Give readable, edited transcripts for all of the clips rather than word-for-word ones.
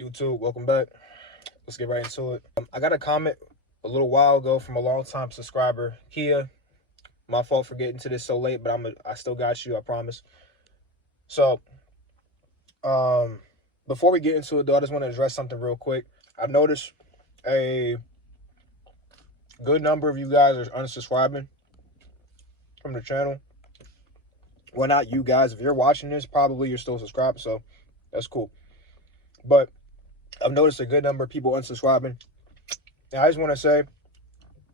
YouTube, welcome back. Let's get right into it. I got a comment a little while ago from a long-time subscriber, Kia. My fault for getting to this so late, but I still got you, I promise. So, before we get into it, though, I just want to address something real quick. I noticed a good number of you guys are unsubscribing from the channel. Well, not you guys. If you're watching this, probably you're still subscribed, so that's cool. But I've noticed a good number of people unsubscribing. And I just want to say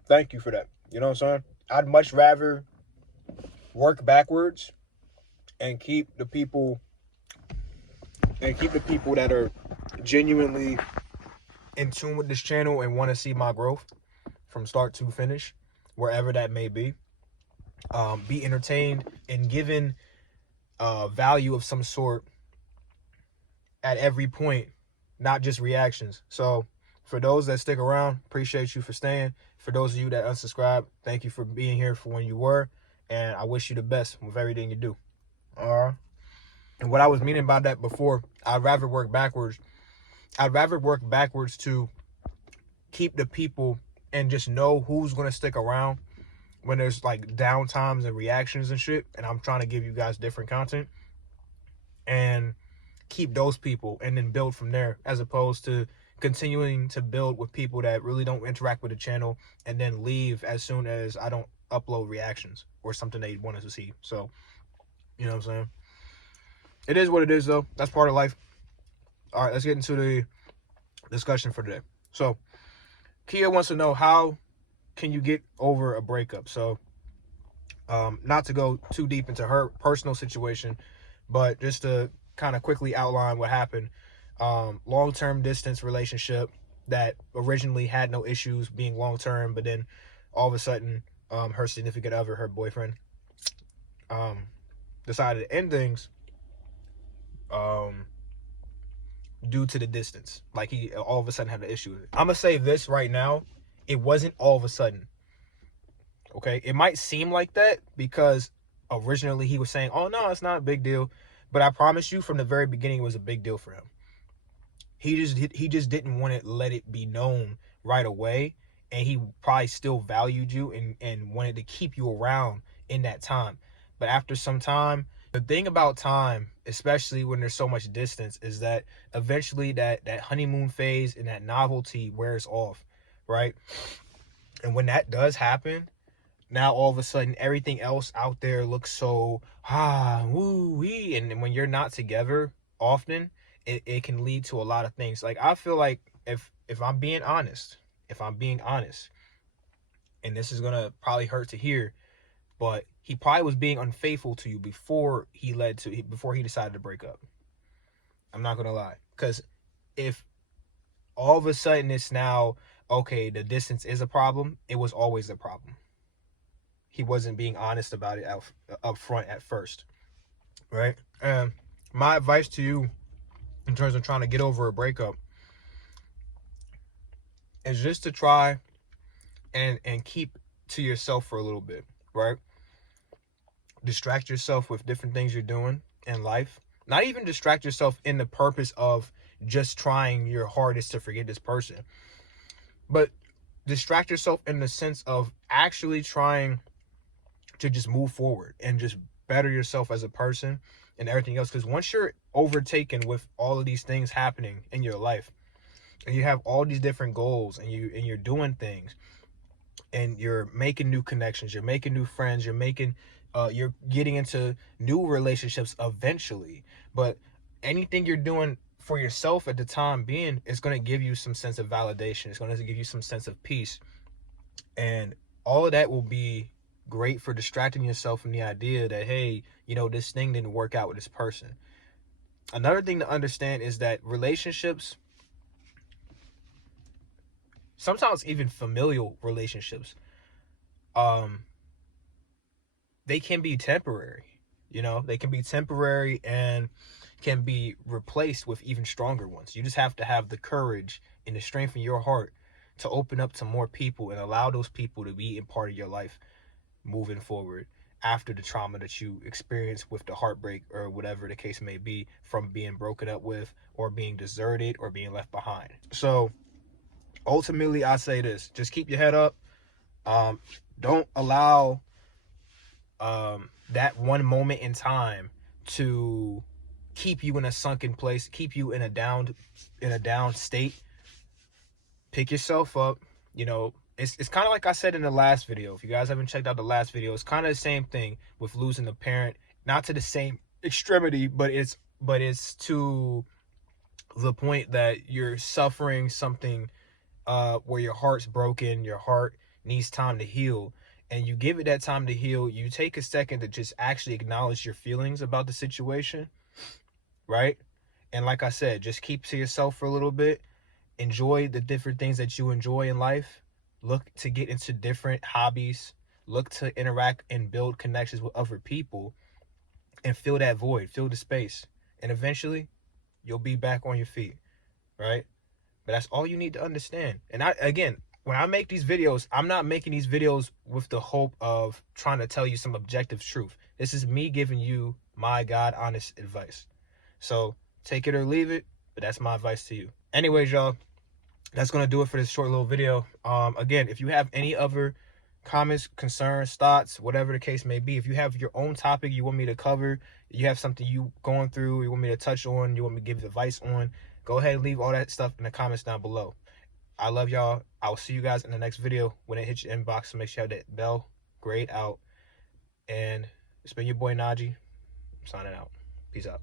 thank you for that. You know what I'm saying? I'd much rather work backwards and keep the people that are genuinely in tune with this channel and want to see my growth from start to finish, wherever that may be entertained and given value of some sort at every point, not just reactions. So for those that stick around, appreciate you for staying. For those of you that unsubscribe, thank you for being here for when you were, and I wish you the best with everything you do. And what I was meaning by that before, I'd rather work backwards. I'd rather work backwards to keep the people and just know who's going to stick around when there's like down times and reactions and shit, and I'm trying to give you guys different content, and keep those people and then build from there, as opposed to continuing to build with people that really don't interact with the channel and then leave as soon as I don't upload reactions or something they wanted to see. So, you know what I'm saying? It is what it is, though. That's part of life. All right, let's get into the discussion for today. So, Kia wants to know, how can you get over a breakup? So, not to go too deep into her personal situation, but just to kind of quickly outline what happened. Long-term distance relationship that originally had no issues being long-term, but then all of a sudden, her significant other, her boyfriend, decided to end things due to the distance. Like, he all of a sudden had an issue with it. I'm gonna say this right now, it wasn't all of a sudden. Okay, it might seem like that because originally he was saying, oh no, it's not a big deal, but I promise you from the very beginning it was a big deal for him. He just didn't want to let it be known right away, and he probably still valued you and wanted to keep you around in that time. But after some time, the thing about time, especially when there's so much distance, is that eventually that honeymoon phase and that novelty wears off, right? And when that does happen, now all of a sudden everything else out there looks so woo-wee, and when you're not together often, it can lead to a lot of things. Like, I feel like if I'm being honest, and this is gonna probably hurt to hear, but he probably was being unfaithful to you before he decided to break up. I'm not gonna lie, because if all of a sudden it's now okay, the distance is a problem, it was always a problem. He wasn't being honest about it up front at first, right? My advice to you in terms of trying to get over a breakup is just to try and keep to yourself for a little bit, right? Distract yourself with different things you're doing in life. Not even distract yourself in the purpose of just trying your hardest to forget this person, but distract yourself in the sense of actually trying to just move forward and just better yourself as a person and everything else. Because once you're overtaken with all of these things happening in your life, and you have all these different goals, and you're doing things, and you're making new connections, you're making new friends, you're getting into new relationships eventually, but anything you're doing for yourself at the time being is going to give you some sense of validation. It's going to give you some sense of peace, and all of that will be great for distracting yourself from the idea that, hey, this thing didn't work out with this person. Another thing to understand is that relationships, sometimes even familial relationships, they can be temporary. They can be temporary and can be replaced with even stronger ones. You just have to have the courage and the strength in your heart to open up to more people and allow those people to be a part of your life moving forward. after the trauma that you experience with the heartbreak or whatever the case may be, from being broken up with or being deserted or being left behind. So ultimately, I say this: just keep your head up. Don't allow that one moment in time to keep you in a sunken place, keep you in a down state. Pick yourself up. You know, it's kind of like I said in the last video. If you guys haven't checked out the last video, it's kind of the same thing with losing a parent. Not to the same extremity, but it's to the point that you're suffering something where your heart's broken, your heart needs time to heal, and you give it that time to heal. You take a second to just actually acknowledge your feelings about the situation, right? And like I said, just keep to yourself for a little bit. Enjoy the different things that you enjoy in life. Look to get into different hobbies. Look to interact and build connections with other people and fill that void, fill the space. And eventually, you'll be back on your feet, right? But that's all you need to understand. And again, when I make these videos, I'm not making these videos with the hope of trying to tell you some objective truth. This is me giving you my God honest advice. So take it or leave it, but that's my advice to you. Anyways, y'all, that's going to do it for this short little video. Again, if you have any other comments, concerns, thoughts, whatever the case may be, if you have your own topic you want me to cover, you have something you going through, you want me to touch on, you want me to give advice on, go ahead and leave all that stuff in the comments down below. I love y'all. I will see you guys in the next video when it hits your inbox. So make sure you have that bell grayed out. And it's been your boy Najee. I'm signing out. Peace out.